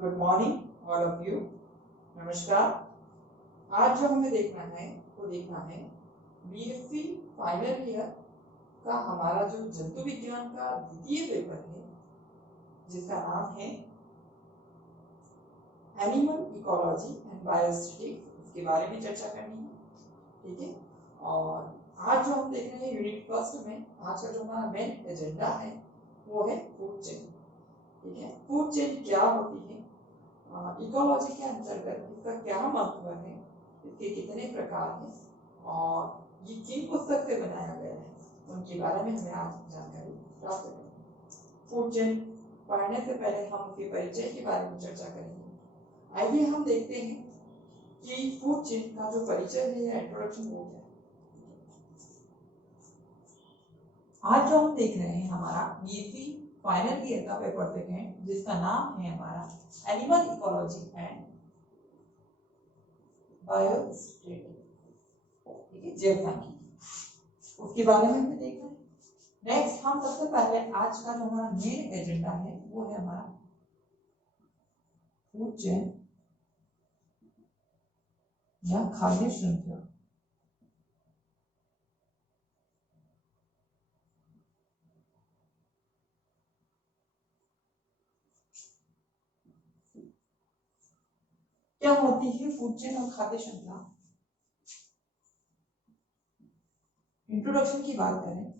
Good morning all of you. नमस्कार। आज जो हमें देखना है वो देखना है बीएससी फाइनल ईयर का हमारा जो जंतु विज्ञान का द्वितीय पेपर है जिसका नाम है एनिमल इकोलॉजी एंड बायोस्टैटिक्स, उसके बारे में चर्चा करनी है। ठीक है, और आज जो हम देख रहे हैं यूनिट फर्स्ट में आज का जो हमारा मेन एजेंडा है वो है फूड चेन। ठीक है, फूड चेन क्या होती है, इकोलॉजी के अंतर्गत इसका क्या महत्व है, इसके कितने प्रकार हैं और ये किन पुस्तक से बनाया गया है, उनके बारे में हमें आज जानकारी प्राप्त करेंगे। फूड चेन पढ़ने से पहले हम उसके परिचय के बारे में चर्चा करेंगे। आइए हम देखते हैं कि फूड चेन का जो परिचय है या इंट्रोडक्शन हो गया। आज जो हम देख रहे हैं हमारा बीएससी फाइनल ईयर का पेपर सेकेंड जिसका नाम है हमारा एनिमल इकोलॉजी एंड बायोस्टैटिक्स, ठीक है, जैव सांख्यिकी, उसके बारे में हमें देखना है। नेक्स्ट हम सबसे पहले आज का जो हमारा मेन एजेंडा है वो है हमारा फूड चेन या खाद्य श्रृंखला। क्या होती है फूड चेन और खाद्य श्रृंखला? इंट्रोडक्शन की बात करें,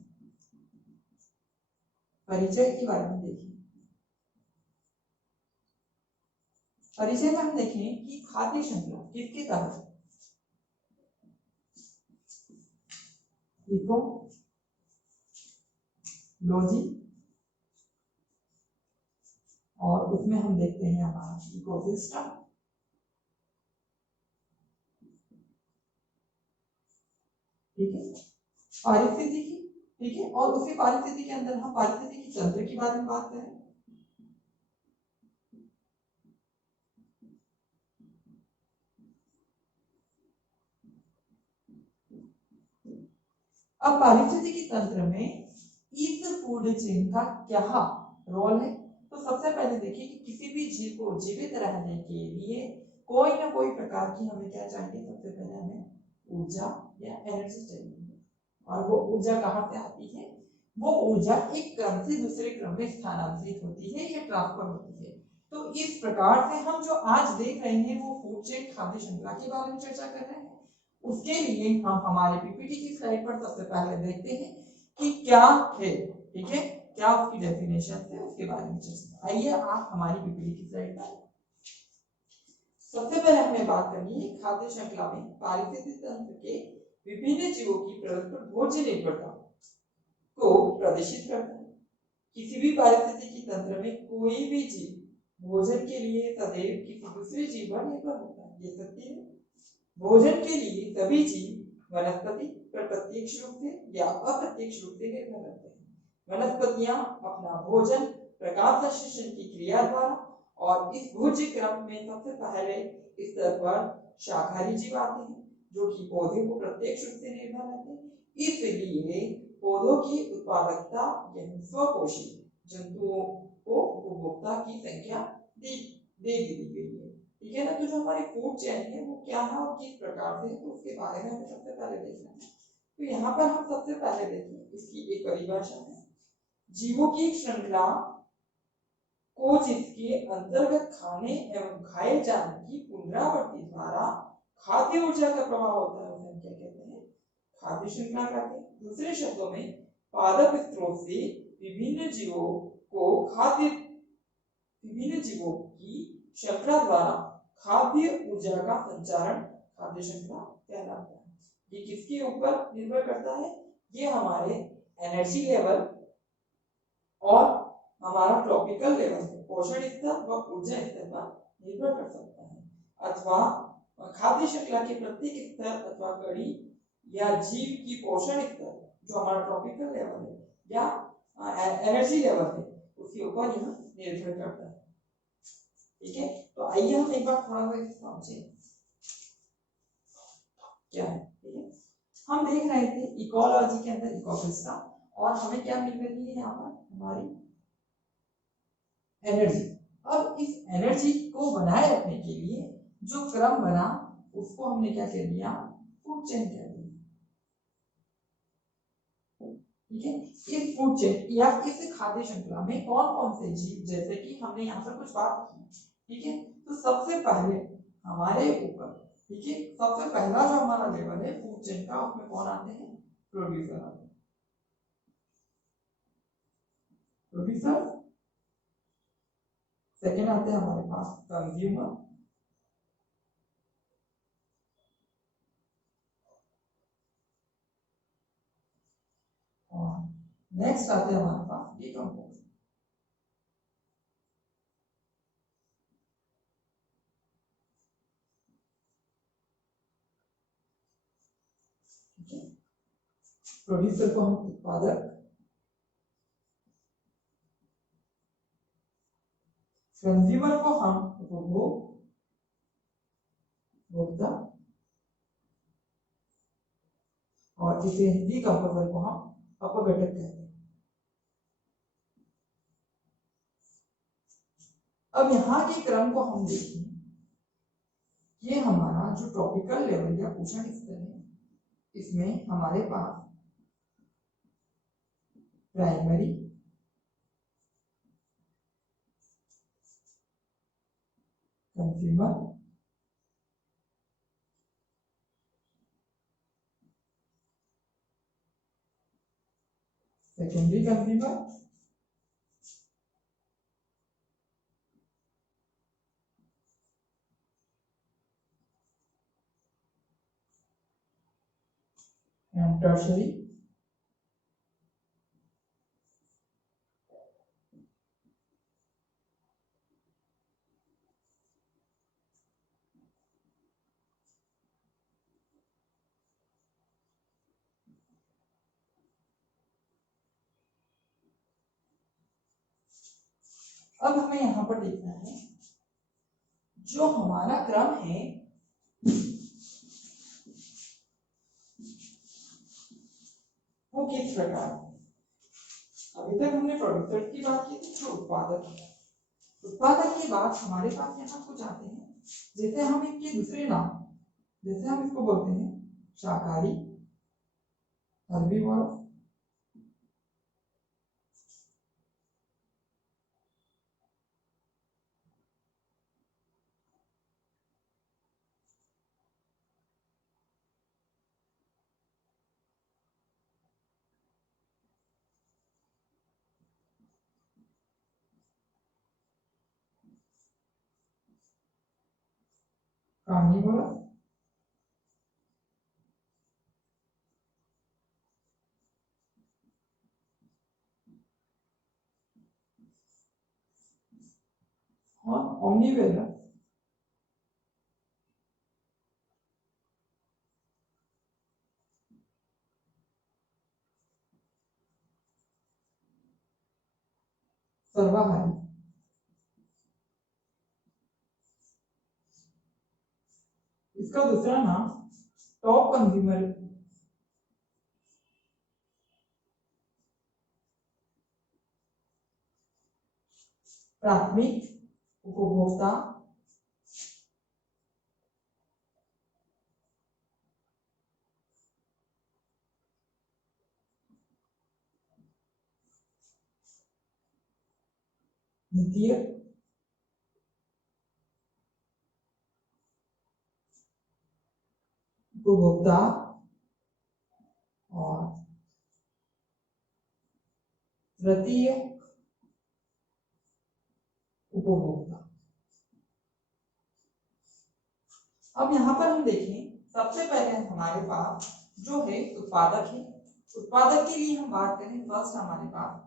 परिचय के बारे में देखिए। परिचय में हम देखें कि खाद्य श्रृंखला किसके तहत इकोलॉजी और उसमें हम देखते हैं हमारा इकोसिस्टम, ठीक है, पारिस्थितिकी, ठीक है, और उसी पारिस्थितिकी के अंदर हम पारिस्थितिकी तंत्र के बारे में बात करें। अब पारिस्थितिकी तंत्र में इस फूड चेन का क्या रोल है, तो सबसे पहले देखिए कि किसी भी जीव को जीवित रहने के लिए कोई ना कोई प्रकार की हमें क्या चाहिए, सबसे पहले हमें ऊर्जा या एनर्जी चाहिए। और वो ऊर्जा कहाँ से आती है? वो ऊर्जा एक क्रम से दूसरे क्रम में स्थानांतरित होती है या ट्रांसफर होती है। तो इस प्रकार से हम जो आज देख रहे हैं वो फूड चेन खाद्य श्रृंखला के बारे में चर्चा कर रहे हैं। उसके लिए हम हमारे पीपीटी की स्लाइड पर सबसे पहले देखते हैं कि क्या है, ठीक है, क्या उसकी डेफिनेशन है, उसके बारे में चर्चा। आइए आप हमारी पीपीटी की स्लाइड पर। सबसे पहले हमें बात करनी है खाद्य श्रृंखला में पारिस्थितिक तंत्र के विभिन्न जीवों की परस्पर भोज्य निर्भरता को प्रदर्शित करता है। किसी भी पारिस्थितिकी तंत्र में कोई भी जीव भोजन के लिए सदैव किसी दूसरे जीव पर निर्भर होता है, ये सत्य है। भोजन के लिए सभी जीव वनस्पति पर प्रत्यक्ष रूप से या अप्रत्यक्ष रूप से निर्भर रहते हैं। वनस्पतियां अपना भोजन प्रकाश संश्लेषण की क्रिया द्वारा और इस भोज्य क्रम में सबसे पहले स्तर पर शाकाहारी जीव आते हैं जो कि पौधे को प्रत्यक्ष रूप से निर्भर रहते हैं। इसलिए पौधों की उत्पादकता यानी स्वपोषी जंतुओं को उपभोक्ता की संख्या दे दी गई है, ठीक है ना। तो जो हमारी फूड चेन है वो क्या है और किस प्रकार से है, तो उसके बारे में हमें सबसे पहले देखना है। तो यहाँ पर हम सबसे पहले देखें इसकी एक परिभाषा है, जीवों की एक श्रृंखला को जिसके अंतर्गत खाने एवं खाए जाने की पुनरावृत्ति द्वारा खाद्य ऊर्जा का प्रभाव होता है, उसे हम क्या कहते हैं, खाद्य श्रृंखला कहते हैं। दूसरे शब्दों में पादप स्रोत से विभिन्न जीवों की श्रृंखला द्वारा खाद्य ऊर्जा का संचारण खाद्य श्रृंखला कहलाता है। ये किसके ऊपर निर्भर करता है? ये हमारे एनर्जी लेवल और हमारा ट्रॉपिकल लेवल पोषण स्तर व ऊर्जा स्तर पर निर्भर कर सकता है, अथवा खाद्य श्रृंखला के प्रत्येक स्तर अथवा कड़ी या जीव की पोषण स्तर जो हमारा ट्रॉपिकल लेवल है या एनर्जी लेवल है उसके ऊपर यह निर्भर करता है, ठीक है। तो आइए हम एक बार थोड़ा सा समझें क्या है, ठीक है। हम देख रहे थे इकोलॉजी के अंदर इकोसिस्टम और हमें क्या मिल रही है यहाँ पर हमारी एनर्जी, अब इस एनर्जी को बनाए रखने के लिए जो क्रम बना उसको हमने क्या कह दिया, फूड चेन कह दिया। ठीक है, इस फूड चेन या इस खाद्य श्रृंखला में कौन कौन से जीव, जैसे कि हमने यहाँ पर कुछ बात की, ठीक है, तो सबसे पहले हमारे ऊपर, ठीक है, सबसे पहला जो हमारा लेवल है फूड चेन का, उसमें कौन आते हैं, प्रोड्यूसर आते हैं। प्रोड्यूसर, सेकेंड आते हैं हमारे पास कंज्यूमर, और नेक्स्ट आते हैं हमारे पास डिकम्पोजर। प्रोड्यूसर को हम उत्पादक, कंज्यूमर को हम उपभोक्ता, और इसे डिकम्पोजर को हम अपघटक कहते हैं। अब यहाँ के क्रम को हम देखें, ये हमारा जो ट्रॉपिकल लेवल या पोषण स्तर है, इसमें हमारे पास primary, consumer, secondary consumer, and tertiary. अब हमें यहाँ पर देखना है जो हमारा क्रम है, वो किस प्रकार। अभी तक हमने प्रोड्यूसर की बात की थी, जो उत्पादक है। उत्पादक के बाद हमारे पास यहाँ कुछ आते हैं, जैसे हम इनके दूसरे नाम, जैसे हम इसको बोलते हैं शाकाहारी, हर्बीवोरस, कार्निवोरस, और ओमनिवोरस। सर्वाहारी। इसका दूसरा नाम टॉप कंज्यूमर, प्राथमिक उपभोक्ता, द्वितीय उपभोक्ता, और तृतीय उपभोक्ता। अब यहाँ पर हम देखें, सबसे पहले हमारे पास जो है उत्पादक है। उत्पादक के लिए हम बात करें, फर्स्ट हमारे पास,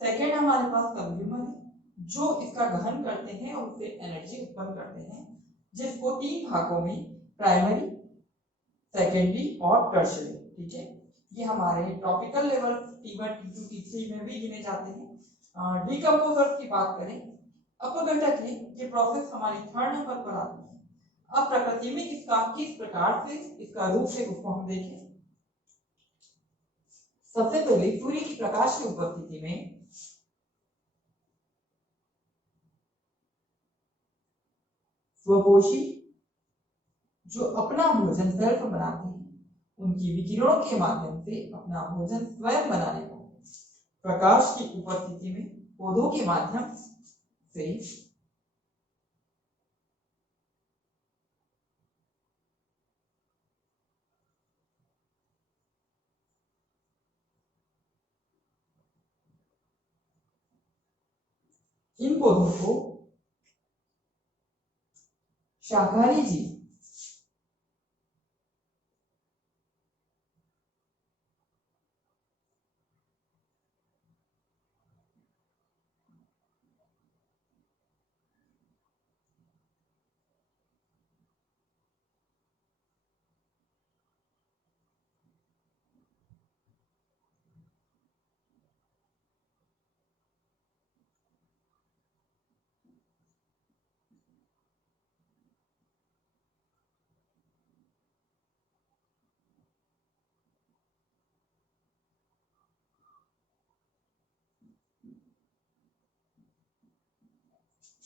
सेकेंड हमारे पास कंज्यूमर है, जो इसका गहन करते हैं और उससे एनर्जी उत्पन्न करते हैं, जिसको तीन भागों में, प्राइमरी, सेकेंडरी और टर्शरी, ठीक है, ये हमारे tropical level T1, T2, T3 में भी गिने जाते हैं। डिकम्पोजर की बात करें, अपघटक है, ये प्रोसेस हमारी थर्ड नंबर पर आती है। अब प्रकृति में इसका किस प्रकार से इसका रूप है उसको हम देखें। सबसे पहले सूर्य की प्रकाश की उपस्थिति में स्वपोषी जो अपना भोजन सेल्फ बनाते हैं, उनकी विकिरणों के माध्यम से अपना भोजन स्वयं बनाने का प्रकाश की उपस्थिति में पौधों के माध्यम से इन पौधों को शाकाहारी जीव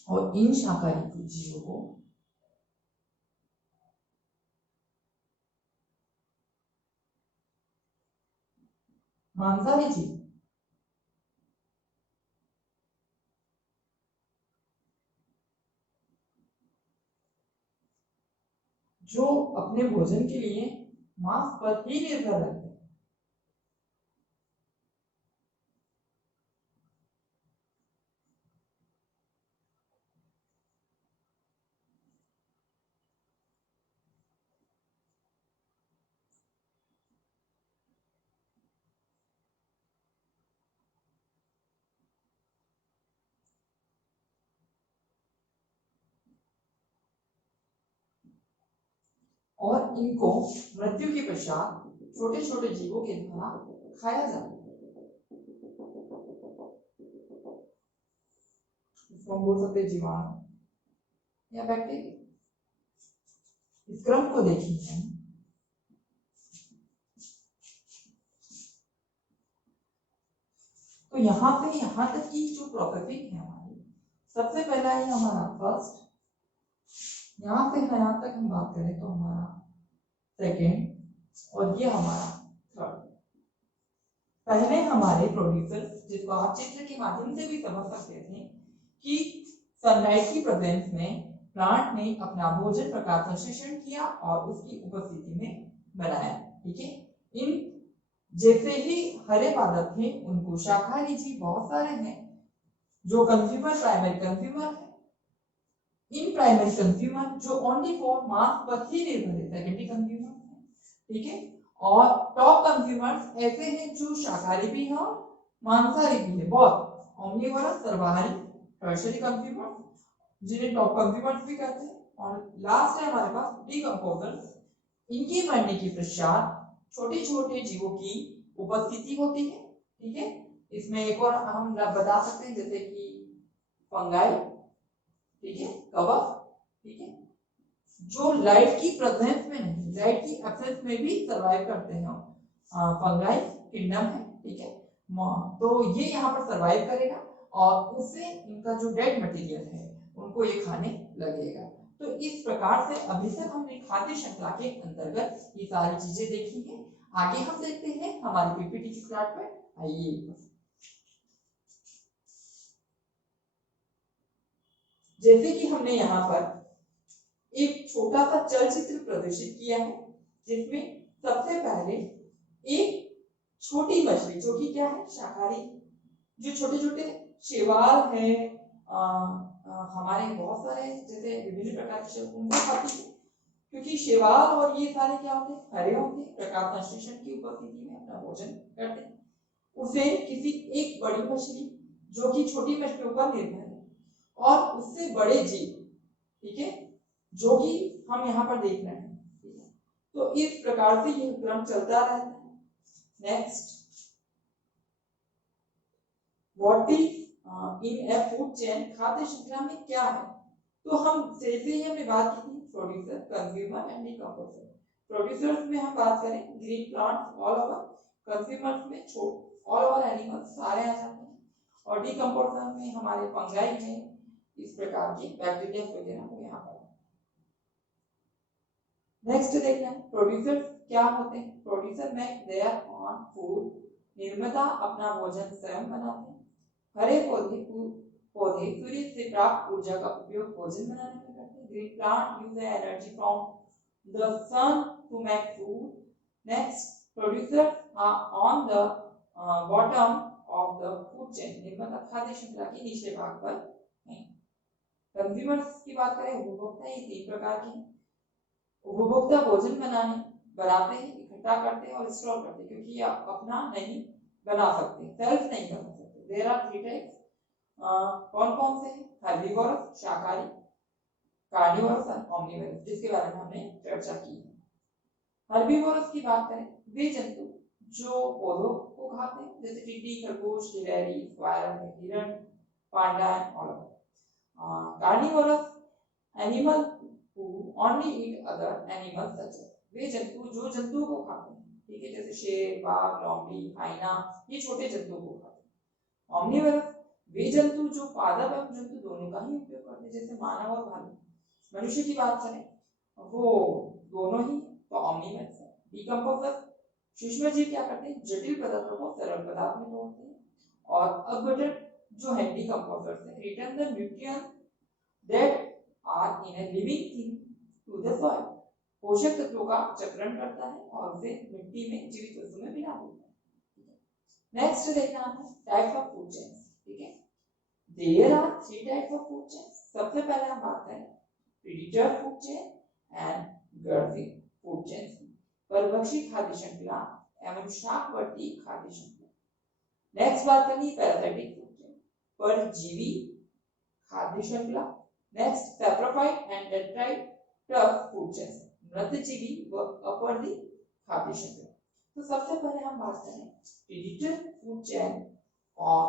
और इन शाकाहारी जीवों को मांसाहारी जीव जो अपने भोजन के लिए मांस पर ही निर्भर रहते हैं, और इनको मृत्यु के पश्चात छोटे छोटे जीवों के द्वारा खाया जाता है। इसको हम बोल सकते हैं जीवाणु या बैक्टीरिया। इस क्रम को देखिए, तो यहाँ पे यहाँ तक की जो प्रोसेसिंग है हमारी, सबसे पहला है हमारा फर्स्ट, यहाँ से यहाँ तक हम बात करें तो हमारा सेकेंड, और ये हमारा थर्ड। पहले हमारे प्रोड्यूसर, जिसको आप चित्र के माध्यम से भी समझ सकते थे कि सनलाइट की प्रेजेंस में प्लांट ने अपना भोजन प्रकाश संश्लेषण किया और उसकी उपस्थिति में बनाया। ठीक है, इन जैसे ही हरे पादप थे उनको शाकाहारी जीव बहुत सारे हैं जो कंज्यूमर, प्राइमरी कंज्यूमर है। इन प्राइमरी कंज्यूमर जो ओनली फॉर मांस पर ही निर्भर है, सेकेंडरी कंज्यूमर है। ठीक है, और टॉप कंज्यूमर्स ऐसे हैं जो शाकाहारी भी हैं और मांसाहारी भी है, बहुत ओमनिवोरस, सर्वाहारी, टर्शियरी कंज्यूमर्स, जिन्हें टॉप कंज्यूमर्स भी कहते हैं। और लास्ट है हमारे पास डीकंपोजर्स। इनके मरने के पश्चात छोटे छोटे जीवों की उपस्थिति होती है। ठीक है, इसमें एक और हम बता सकते हैं जैसे कि फंगाई, ठीक है, कवक, ठीक है, जो लाइट की प्रेजेंस में नहीं, लाइट की एब्सेंस में भी सरवाइव करते हैं। फंगाई किंगडम है। ठीक है, तो ये यहाँ पर सरवाइव करेगा और उससे इनका जो डेड मटेरियल है उनको ये खाने लगेगा। तो इस प्रकार से अभी तक हमने खाद्य श्रृंखला के अंतर्गत ये सारी चीजें देखी हैं। आगे हम देखते हैं हमारी पीपीटी की स्लाइड पर। आइए, जैसे कि हमने यहाँ पर एक छोटा सा चलचित्र प्रदर्शित किया है, जिसमें सबसे पहले एक छोटी मछली जो कि क्या है, शाकाहारी, जो छोटे छोटे शैवाल है, हमारे बहुत सारे जैसे विभिन्न प्रकार के शैवाल उनको खाती है, क्योंकि शैवाल और ये सारे क्या होते हैं, हरे होते हैं, प्रकाश संश्लेषण की उपस्थिति में अपना भोजन करते हैं। उसे किसी एक बड़ी मछली जो कि छोटी मछलियों पर निर्भर है और उससे बड़े जीव, ठीक है, जो कि हम यहाँ पर देख रहे हैं, ठीक है, तो इस प्रकार से यह क्रम चलता रहता है। Next, what is in A food chain, खाद्य श्रृंखला में क्या है? तो हम जैसे ही हमने बात की थी producer, consumer and decomposer. Producers में हम बात करें green plants all over, consumers में ऑल ओवर एनिमल्स सारे आ जाते हैं, और डीकंपोजर में हमारे फंगाई हैं, इस प्रकार की बैक्टीरिया वगैरह को यहाँ पर। नेक्स्ट देखना है प्रोड्यूसर क्या होते हैं। Producer make their on food, निर्माता अपना भोजन स्वयं बनाते हैं। हरे पौधे सूर्य से प्राप्त ऊर्जा का उपयोग भोजन बनाने में करते हैं। Green plant use energy from the sun to make food. Next producer on the bottom of the food chain, निर्माता खाद्य श्रृंखला के निचले भाग पर हैं। कंज्यूमर्स की बात करें, उपभोक्ता ये तीन प्रकार के हैं। उपभोक्ता भोजन बनाते हैं, इकट्ठा करते हैं और स्टोर करते हैं, क्योंकि ये अपना नहीं बना सकते, सेल्फ नहीं बना सकते। देयर आर थ्री टाइप्स, कौन कौन से हैं? हर्बीवोरस शाकाहारी, कार्निवोरस और ओमनिवोरस, जिसके बारे में हमने चर्चा की है। हर्बीवोरस की बात करें, वे जंतु जो पौधों को खाते हैं, जैसे टिड्डी, खरगोश, गिलहरी, स्क्वायरल, हिरण, पांडा और carnivorous animal who only eat other animals such as, वे जंतु जो जंतुओं को खाते हैं, ठीक है, जैसे शेर, बाघ, लोमड़ी, हाइना, ये छोटे जंतुओं को खाते हैं। ओमनिवोरस वे जंतु जो पादप एवं जंतु दोनों का ही उपयोग करते हैं, जैसे मानव और भालू। मनुष्य की बात करें, वो दोनों ही तो ओमनिवोरस है। डिकम्पोजर सूक्ष्म जीव क्या करते हैं? जटिल पदार्थों को सरल पदार्थ में तोड़ते हैं। और अपघटन जो है डिकम्पोजर है, return the nutrients that are in a living thing to the soil, पोषक तत्वों का चक्रण करता है और उसे मिट्टी में जीवित वस्तु में मिला देता है। नेक्स्ट देखना है टाइप्स ऑफ फूड चेन्स, ठीक है। There are three types of food chains. सबसे पहले हम बात करें predator food chain and grazing food chains, परभक्षी खाद्य श्रृंखला एवं शाकवर्ती खाद्य श्रृंखला। नेक्स्ट बात करनी पैरासाइटिक फूड चेन, परजीवी खाद्य श्रृंखला। Next saprophyte and detritus food chain, मृतजीवी व अपरजीवी खाद्य श्रृंखला। तो सबसे पहले हम बात करें प्रीडेटर फूड चेन और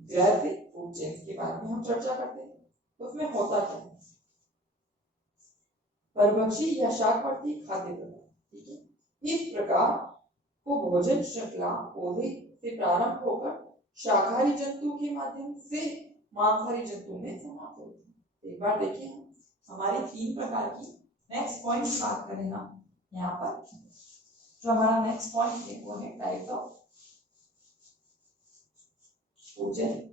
ग्रेविड फूड चेन के बारे में हम चर्चा करते हैं। तो उसमें होता क्या है? परभक्षी या शाकवर्ती खाद्य पदार्थ, ठीक है। इस प्रकार को भोजन श्रृंखला पौधे से प्रारंभ होकर शाकाहारी जंतु के माध्यम से मांसाहारी जंतु में समाप्त होती है। एक बार देखिए हमारी तीन प्रकार की नेक्स्ट पॉइंट की बात करें हम यहाँ पर, जो हमारा नेक्स्ट पॉइंट है वो है types of food chain.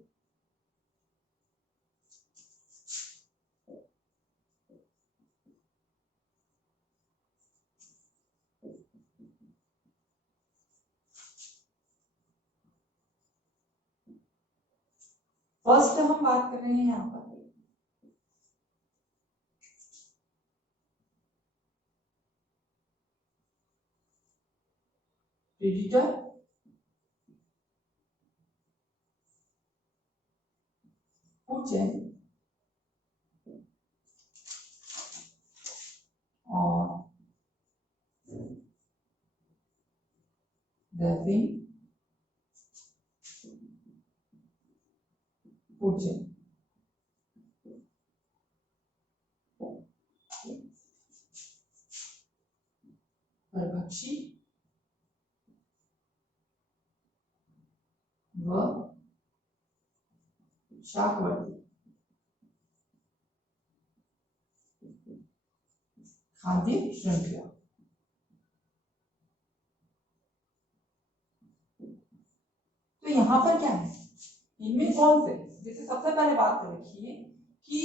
First हम बात कर रहे हैं यहाँ पर प्रीडेटर फूड चेन और ग्रेविड फूड चेन। परभक्षी व शाकवर्ती खाद्य श्रृंखला। तो यहाँ पर क्या है, इनमें कौन से, जैसे सबसे पहले बात कर रखी है कि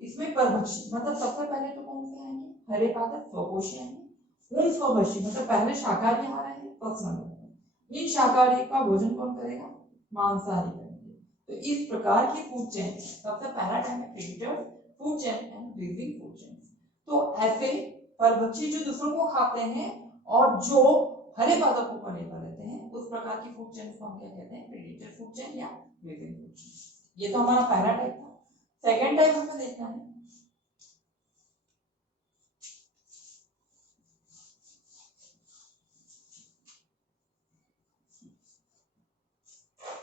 इसमें परभक्षी मतलब सबसे पहले तो कौन से आएंगे? हरे पादप स्वपोषी आएंगे। उन स्वभक्षी मतलब पहले शाकाहारी आ रहे हैं फर्स्ट नंबर। इन शाकाहारी का भोजन कौन करेगा? मांसाहारी करेंगे। तो इस प्रकार की फूड चेन सबसे पहला टाइम है predator food chain and breeding food chain. तो ऐसे परभक्षी जो दूसरों को खाते हैं और जो हरे पादपों पर निर्भर रहते हैं, उस प्रकार की फूड चेन को हम क्या कहते हैं? प्रीडेटर फूड चेन या ब्रीडिंग फूड चेन। ये तो हमारा पहला टाइप था। सेकेंड टाइप हमें देखना है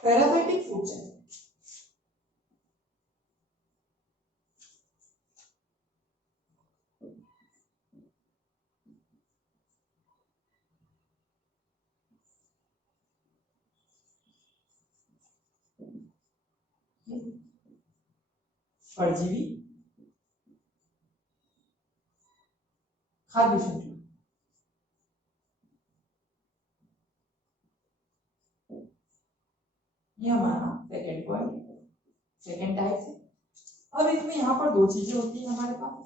पैरासाइटिक फूड चेन। परजीवी खाद्य श्रृंखला। ये हमारा सेकेंड पॉइंट, सेकेंड टाइप है। अब इसमें यहाँ पर दो चीजें होती है हमारे पास।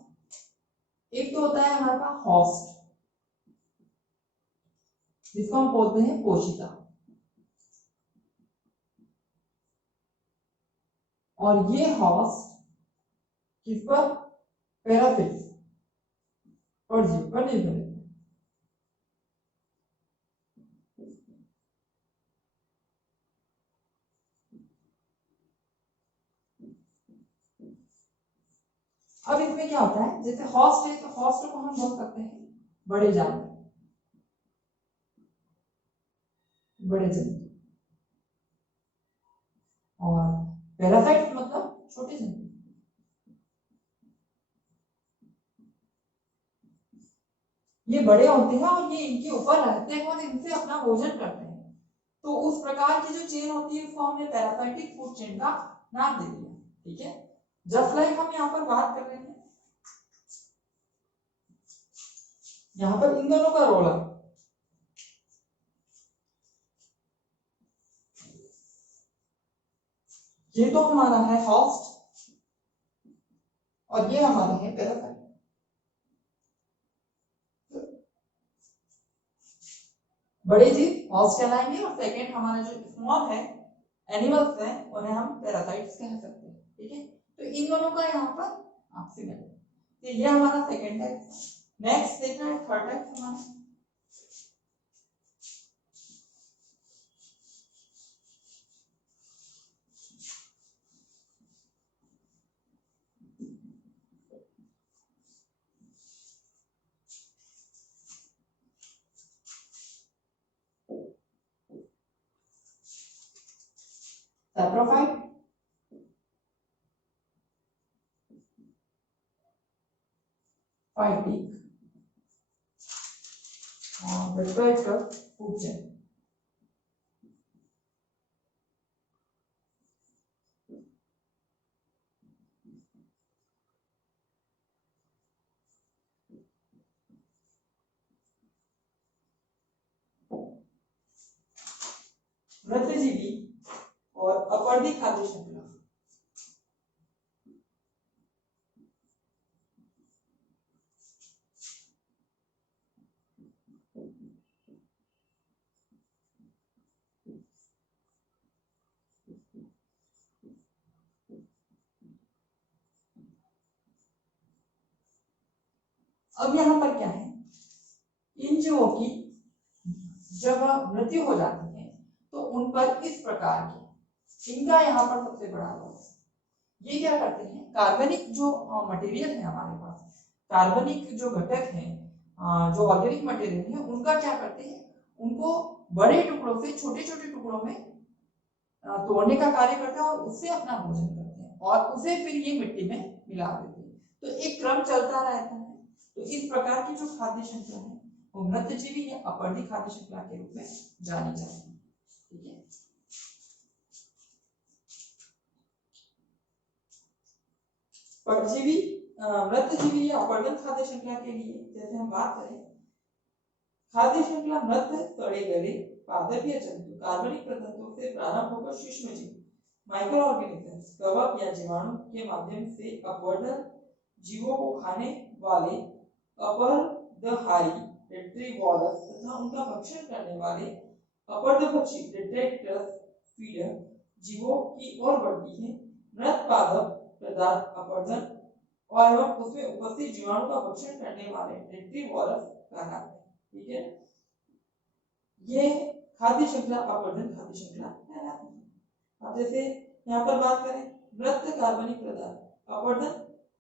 एक तो होता है हमारे पास होस्ट, जिसको हम बोलते हैं कोशिका, और ये होस्ट किस पर, पैरासिट, परजीवी पर निर्भर है। अब इसमें क्या होता है, जैसे होस्ट है तो होस्ट को हम बोल सकते हैं बड़े जानवर, बड़े जंतु, और पैरासाइट मतलब छोटे जंतु। ये बड़े होते हैं और ये इनके ऊपर रहते हैं और इनसे अपना भोजन करते हैं। तो उस प्रकार की जो चेन होती है उसको हमने पैरासाइटिक फूड चेन का नाम दे दिया। ठीक है, जस्ट लाइक हम यहाँ पर बात कर रहे हैं, यहाँ पर इन दोनों का रोल है। ये तो हमारा है होस्ट और ये हमारा है पैरासाइट। बड़े जीव होस्ट कहलाएंगे और सेकेंड हमारा जो स्मॉल है एनिमल्स हैं उन्हें हम पैरासाइट्स कह सकते हैं। ठीक है, तो इन दोनों का यहाँ पर आपसे मिल, तो ये हमारा सेकेंड टाइप। नेक्स्ट देखना है थर्ड टाइप हमारा। सैप्रोफाइट, फाइटिक, और फूड चेन। मृतजीवी और अपवर्ती खाद्य श्रृंखला। अब यहाँ पर क्या है, इन जीवों की जब मृत्यु हो जाती है तो उन पर इस प्रकार की, इनका यहाँ पर सबसे बड़ा रोल, ये क्या करते हैं, कार्बनिक जो मटेरियल है हमारे पास, कार्बनिक जो घटक है, जो ऑर्गेनिक मटेरियल है, उनका क्या करते हैं, उनको बड़े टुकड़ों से छोटे छोटे टुकड़ों में तोड़ने का कार्य करते हैं और उससे अपना भोजन करते हैं और उसे फिर ये मिट्टी में मिला देते हैं। तो एक क्रम चलता रहता है। तो इस प्रकार की जो खाद्य श्रृंखला है वो मृतजीवी या अपवर्ती खाद्य श्रृंखला के रूप में जानी जाती है। ठीक है, परजीवी, मृतजीवी या अपवर्तन खाद्य श्रृंखला के लिए जैसे हम बात करें, खाद्य श्रृंखला मृत, सड़े गले, पादपीय जंतु, कार्बनिक प्रतंतुओं से प्रारंभ होकर सूक्ष्म जीव, माइक्रो ऑर्गेनिजम्स, कवक या जीवाणु के माध्यम से अपवर्तन जीवों को खाने वाले अपरदहारी रेट्रीवॉरस तथा उनका भक्षण करने वाले अपरदभक्षी रेट्रेक्टस फीडर जीवों की ओर बढ़ती है। मृत पादप पदार्थ अपवर्तन और एवं उसमें उपस्थित जीवाणु का भक्षण करने वाले रेट्रीवॉरस कहलाते हैं। ठीक है, ये खाद्य श्रृंखला अपवर्तन खाद्य श्रृंखला कहलाती है। अब जैसे यहाँ पर बात करें, मृत कार्बनिक पदार्थ अपवर्तन,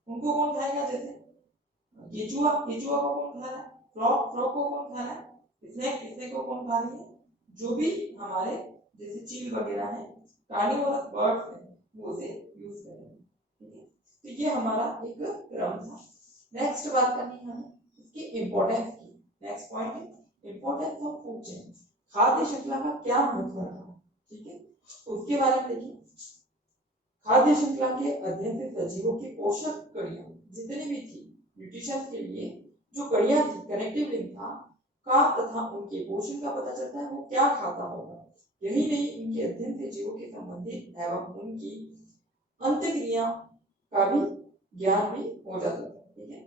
उनको कौन खाएगा, जैसे केचुआ, केचुआ को कौन खा रहा है, फ्रॉग, फ्रॉग को कौन खा रहा है, स्नेक, स्नेक को कौन खा रही है, जो भी हमारे जैसे चील वगैरह है, कार्निवोरस बर्ड्स हैं, वो उसे यूज कर रहे हैं। ठीक है, तो ये हमारा एक क्रम था। नेक्स्ट बात करनी है हमें इसकी इंपॉर्टेंस की। नेक्स्ट पॉइंट है इंपॉर्टेंस ऑफ फूड चेन, खाद्य श्रृंखला का क्या महत्व रहा। ठीक है, उसके बारे में देखिए। खाद्य श्रृंखला के अध्ययन से सजीवों की पोषक कड़ियां जितनी भी थी न्यूट्रिशन के लिए जो कड़ियां थी, कनेक्टिव लिंक था का तथा उनके पोषण का पता चलता है, वो क्या खाता होगा। यही नहीं, इनके अध्ययन से जीवों के संबंधित एवं उनकी अंतक्रिया का भी ज्ञान भी हो जाता है। ठीक है,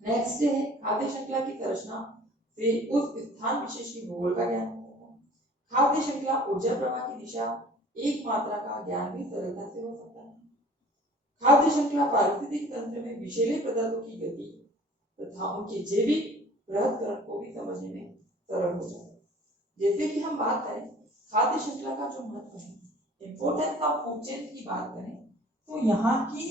नेक्स्ट है खाद्य श्रृंखला की संरचना से उस स्थान विशेष की भूगोल का ज्ञान होता है। खाद्य श्रृंखला ऊर्जा प्रवाह की दिशा, एक मात्रा का ज्ञान भी सरलता से हो सकता है। खाद्य श्रृंखला पारिस्थितिक तंत्र में विषैले पदार्थों की गति तथा उनके जैविक पृथक्करण को भी समझने में सरल हो जाता है। जैसे कि हम बात करें खाद्य श्रृंखला का जो महत्व है, इंपोर्टेंस ऑफ फूड चेन की बात करें, तो यहाँ की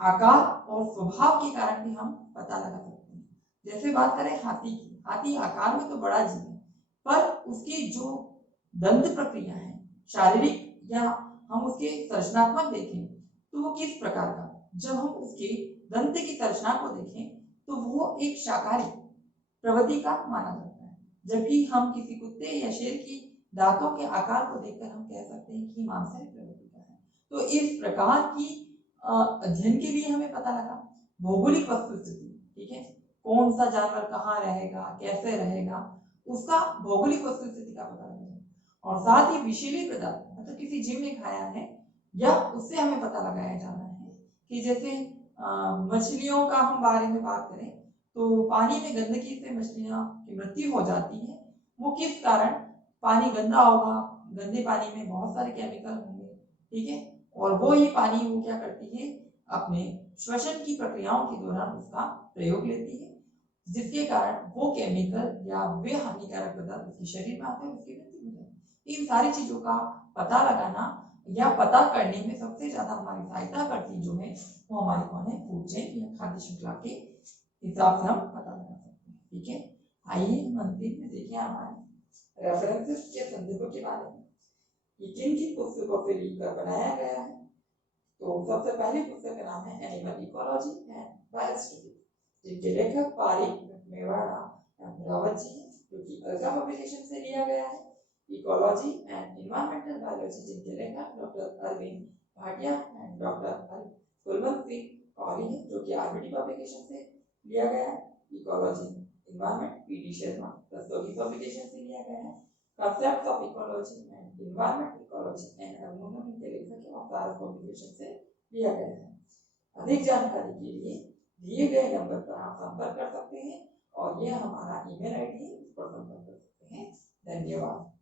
आकार और स्वभाव के कारण भी हम पता लगा सकते हैं। जैसे बात करें हाथी की, हाथी आकार में तो बड़ा जीव है, पर उसकी जो दंत प्रक्रिया है, शारीरिक या हम उसके संरचनात्मक देखें तो वो किस प्रकार का, जब हम उसके दंत की संरचना को देखें तो वो एक शाकाहारी प्रवृत्ति का माना जाता है, जबकि हम किसी कुत्ते या शेर की दांतों के आकार को देखकर हम कह सकते हैं कि मांसाहारी प्रवृत्ति का है। तो इस प्रकार की अध्ययन के लिए हमें पता लगा भौगोलिक वस्तु स्थिति, ठीक है, कौन सा जानवर कहाँ रहेगा, कैसे रहेगा, उसका भौगोलिक वस्तु स्थिति का पता लगा, और साथ ही विषैले पदार्थ मतलब किसी जीव ने खाया है या उससे हमें पता लगाया जाना है कि जैसे मछलियों का हम बारे में बात करें तो पानी में गंदगी से मछलियां की मृत्यु हो जाती है। वो किस कारण, पानी गंदा होगा, गंदे पानी में बहुत सारे केमिकल होंगे, ठीक है, और वो ही पानी वो क्या करती है, अपने श्वसन की प्रक्रियाओं के दौरान उसका प्रयोग लेती है, जिसके कारण वो केमिकल या वे हानिकारक पदार्थ उसके शरीर में आते हैं, उसकी मृत्यु हो जाती है। इन सारी चीजों का पता लगाना या पता करने में सबसे ज्यादा हमारी सहायता करती जो है वो हमारी कौन है, फूड चेन या खाद्य श्रृंखला के हिसाब से हम पता लगा सकते हैं। ठीक है, आइए हम अंतिम में देखिए हमारे रेफरेंसेस के संदर्भों के बारे में कि किन किन पुस्तकों से लेकर बनाया गया है। तो सबसे पहली पुस्तक का नाम है एनिमल इकोलॉजी एंड बायोस्टडी, जिनके लेखक पारिक मेवाड़ा रावत जी हैं, जो कि अलका पब्लिकेशन से लिया गया है। इकोलॉजी एंड एनवायरमेंटल बायोलॉजी, जिनके लेखक doctor Arvind Bhatia and doctor Kulwant Singh Kauri हैं, जो कि आरबीडी पब्लिकेशन से लिया गया है। Ecology environment PD Sharma Rastogi publication से लिया गया है। Concept of ecology and environment ecology and harmony के लेखक अवतार पब्लिकेशन से लिया गया है। अधिक जानकारी के लिए दिए गए नंबर पर आप संपर्क कर सकते हैं और यह हमारा ईमेल आईडी है, इस पर संपर्क कर सकते हैं। धन्यवाद।